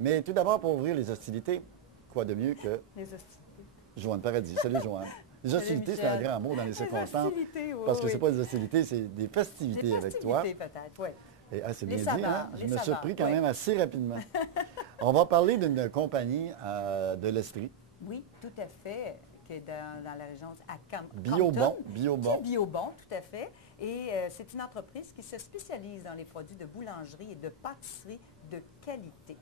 Mais tout d'abord, pour ouvrir les hostilités, quoi de mieux que Les hostilités. Joanne Paradis. Salut, Joanne. Les hostilités, c'est un Michel. grand mot dans les circonstances. hostilités, oui, Parce que oui. c'est pas des hostilités, c'est des festivités Des avec toi. festivités, peut-être, oui. Et, c'est Les bien dit, saveurs, hein? Je les me suis saveurs, surpris quand oui. même assez rapidement. On va parler d'une compagnie de l'Estrie. Oui, tout à fait, qui est dans la région à Biobon, Compton. Biobon. Qui est Biobon, tout à fait. Et c'est une entreprise qui se spécialise dans les produits de boulangerie et de pâtisserie de qualité.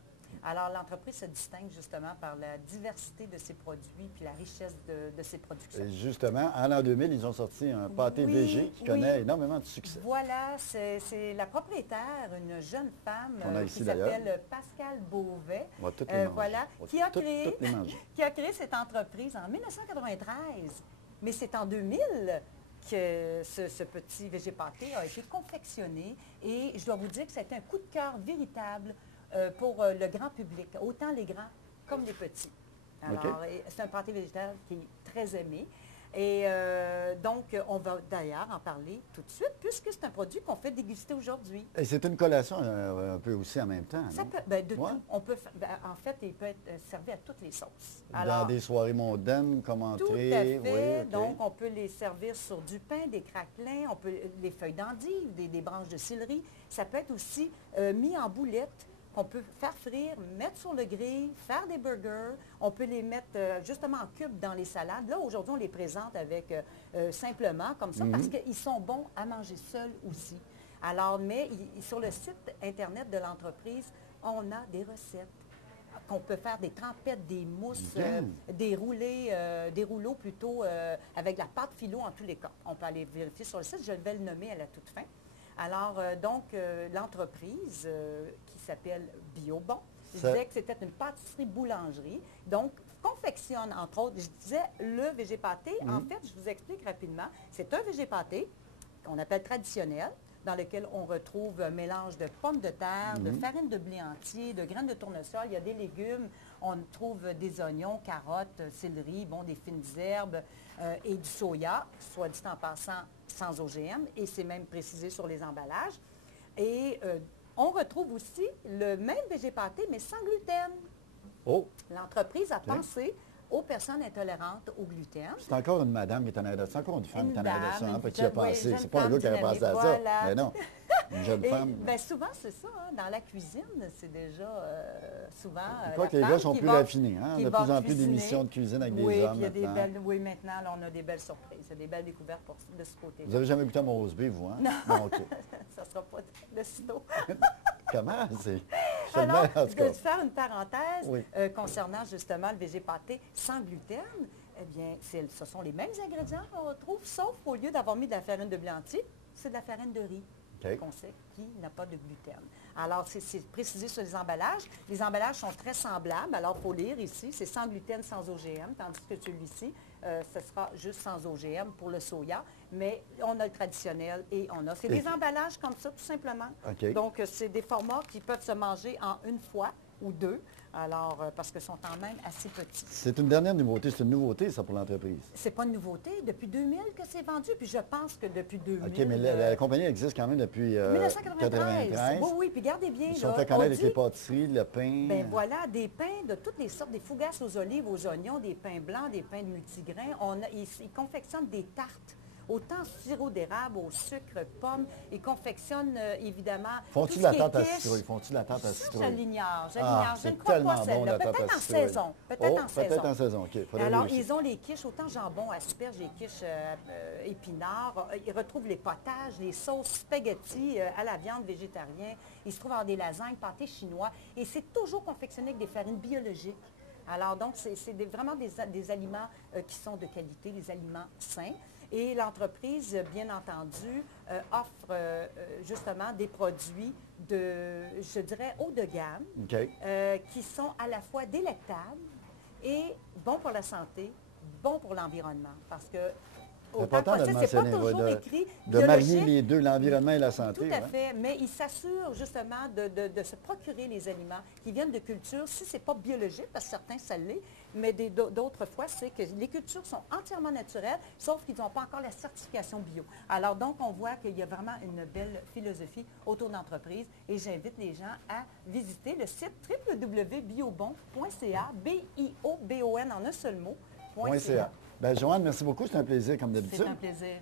Alors, l'entreprise se distingue justement par la diversité de ses produits puis la richesse de ses productions. Et justement, en l'an 2000, ils ont sorti un pâté Oui, VG qui connaît énormément de succès. Voilà, c'est la propriétaire, une jeune femme On a ici, qui s'appelle Pascale Beauvais. On va toutes les manger. Voilà, On va qui a, toutes créé, les manger. qui a créé cette entreprise en 1993. Mais c'est en 2000 que ce petit VG pâté a été confectionné. Et je dois vous dire que c'était un coup de cœur véritable pour le grand public, autant les grands comme les petits. Alors, c'est un pâté végétal qui est très aimé. Et donc, on va d'ailleurs en parler tout de suite, puisque c'est un produit qu'on fait déguster aujourd'hui. Et c'est une collation un peu aussi en même temps, Ça non? peut, de tout. On peut, en fait, il peut être servi à toutes les sauces. Dans des soirées mondaines, comme entrée? Tout à fait. Oui, okay. Donc, on peut les servir sur du pain, des craquelins, on peut des feuilles d'endive, des branches de céleri. Ça peut être aussi mis en boulettes. On peut faire frire, mettre sur le grill, faire des burgers. On peut les mettre justement en cubes dans les salades. Là, aujourd'hui, on les présente avec simplement comme ça parce qu'ils sont bons à manger seuls aussi. Alors, mais sur le site Internet de l'entreprise, on a des recettes qu'on peut faire des trempettes, des mousses, des rouleaux plutôt avec la pâte philo en tous les cas. On peut aller vérifier sur le site. Je vais le nommer à la toute fin. Alors, l'entreprise qui s'appelle Biobon, je disais que c'était une pâtisserie-boulangerie. Donc, confectionne, entre autres, je disais le VG pâté. En fait, je vous explique rapidement. C'est un VG pâté qu'on appelle traditionnel, dans lequel on retrouve un mélange de pommes de terre, de farine de blé entier, de graines de tournesol. Il y a des légumes. On trouve des oignons, carottes, céleri, des fines herbes et du soya, soit dit en passant, sans OGM, et c'est même précisé sur les emballages. Et on retrouve aussi le même VG pâté, mais sans gluten. Oh! L'entreprise a pensé aux personnes intolérantes au gluten. C'est encore une madame qui est en arrière de ça, encore une femme qui est en arrière de ça, hein, qui a pensé. Oui, c'est pas un gars qui a pensé à ça. Mais non, une jeune femme. Bien, souvent, c'est ça. Hein, dans la cuisine, c'est déjà souvent. Je crois que les gars sont plus raffinés. Hein, de plus en plus d'émissions de cuisine avec des hommes. Puis il y a des maintenant. belles, oui, maintenant, là, on a des belles surprises. Il y a des belles découvertes de ce côté-là. Vous n'avez jamais goûté à mon rose beef, vous, hein? Non. OK. Ça ne sera pas de sitôt. Comment? Alors, de faire une parenthèse oui. Concernant justement le VG pâté sans gluten, eh bien, ce sont les mêmes ingrédients qu'on retrouve, sauf au lieu d'avoir mis de la farine de blé entier, c'est de la farine de riz qu'on sait qui n'a pas de gluten. Alors, c'est précisé sur les emballages. Les emballages sont très semblables. Alors, il faut lire ici, c'est sans gluten, sans OGM, tandis que celui-ci, ce sera juste sans OGM pour le soya. Mais on a le traditionnel et on a. C'est des emballages comme ça, tout simplement. Okay. Donc, c'est des formats qui peuvent se manger en une fois ou deux. Alors, parce qu'ils sont quand même assez petits. C'est une dernière nouveauté. C'est une nouveauté, ça, pour l'entreprise? C'est pas une nouveauté. Depuis 2000 que c'est vendu. Puis je pense que depuis 2000... OK, mais la compagnie existe quand même depuis 1993. Oui, oui. Puis gardez bien, ils sont fait connaître avec les pâtisseries, le pain. Bien voilà, des pains de toutes les sortes, des fougasses aux olives, aux oignons, des pains blancs, des pains de multigrains. Ils confectionnent des tartes. Autant sirop d'érable, au sucre, pommes. Ils confectionnent, évidemment, Font-ils de la tarte à citrouille? Font-ils de la tarte à citrouille? Je l'ignore. Je ne crois tellement pas celle-là. Bon, peut-être en saison. Peut-être en saison. OK. Alors, ils ont les quiches, autant jambon, asperges, les quiches épinards. Ils retrouvent les potages, les sauces spaghetti à la viande végétarienne. Ils se trouvent dans des lasagnes, pâtés chinois. Et c'est toujours confectionné avec des farines biologiques. Alors, donc, c'est vraiment des aliments qui sont de qualité, des aliments sains. Et l'entreprise, bien entendu, offre justement des produits je dirais, haut de gamme, qui sont à la fois délectables et bons pour la santé, bons pour l'environnement. Parce que C'est autant important que de le possible. C'est pas mentionner, toujours oui, écrit de marier biologique. les deux, l'environnement et la santé. Tout à ouais. fait, mais ils s'assurent justement de se procurer les aliments qui viennent de cultures, si ce n'est pas biologique, parce que certains, ça l'est, mais d'autres fois, c'est que les cultures sont entièrement naturelles, sauf qu'ils n'ont pas encore la certification bio. Alors donc, on voit qu'il y a vraiment une belle philosophie autour d'entreprise et j'invite les gens à visiter le site www.biobon.ca, B-I-O-B-O-N en un seul mot, .ca. Bien, Joanne, merci beaucoup. C'est un plaisir, comme d'habitude. C'est un plaisir.